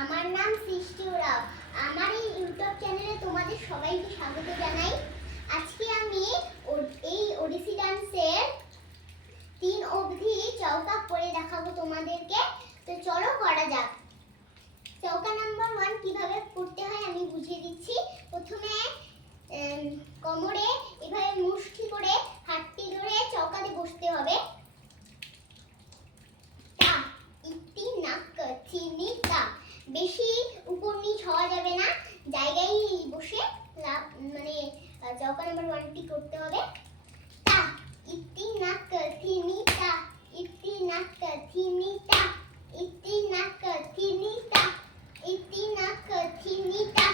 আমার নাম সৃষ্টি ওরাও। আমার এই ইউটিউব চ্যানেলে তোমাদের সবাইকে স্বাগত জানাই। আজকে আমি এই ওডিসি ডান্সের 3 অবধি চৌকা করে দেখাবো তোমাদেরকে। তো চলো করা যাক। চৌকা নাম্বার 1 কিভাবে করতে হয় আমি বুঝিয়ে দিচ্ছি। প্রথমে কোমরে এভাবে মুষ্টি করে হাতটি ধরে চৌকাতে বসতে হবে। তা ইতি নাক চিনি তা, বেশি উপর নিচ হওয়া যাবে না, জায়গায় বসে মানে চৌকা নাম্বার 1টি করতে হবে। তা ইতি নাক চিনি তা, ইতি নাক চিনি তা, ইতি নাক চিনি তা, ইতি নাক চিনি তা।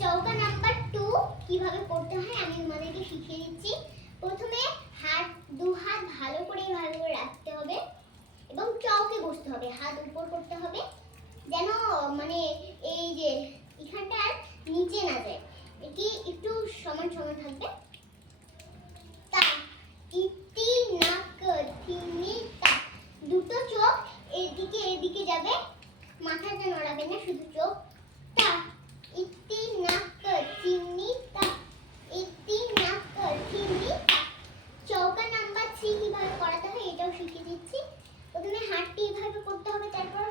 চৌকা নাম্বার 2 কিভাবে করতে হয় আমি তোমাদেরকে শিখিয়ে দিচ্ছি। প্রথমে দু হাত ভালো করে রাখতে হবে এবং চৌকে বসতে হবে। হাত উপর করতে হবে যেন মানে এই যে এখানটার নিচে না যায়, এটি একটু সমান সমান থাকবে। তা ইতি নাক চিনি তা, দুটো চোখ এদিকে যাবে, মাথাটা নড়াবে না, শুধু চোখ। তা ইতি নাক চিনি তা, ইতি নাক চিনি তা। চৌকা নাম্বার 3 কিভাবে করাতে হয় এটাও শিখিয়ে দিচ্ছি। প্রথমে হাতটি এভাবে করতে হবে, তারপর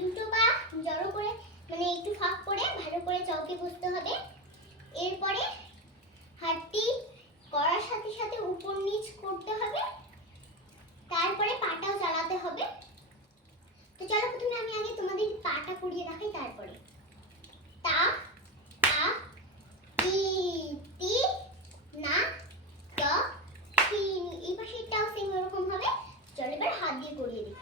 দুটো পা জড়ো করে মানে একটু ফাঁক করে ভালো করে চৌকে বসতে হবে। এরপরে হাতটি করার সাথে সাথে উপর নিচ করতে হবে, তারপরে পাটাও চালাতে হবে। তো চলো প্রথমে আমি আগে তোমাদের পাটা করিয়ে দেখাই। তারপরে তা তা ইতি না ক চিনি, এই পাশেরটাও সেম এরকম হবে। চলো এবার হাত দিয়ে করিয়ে দিই।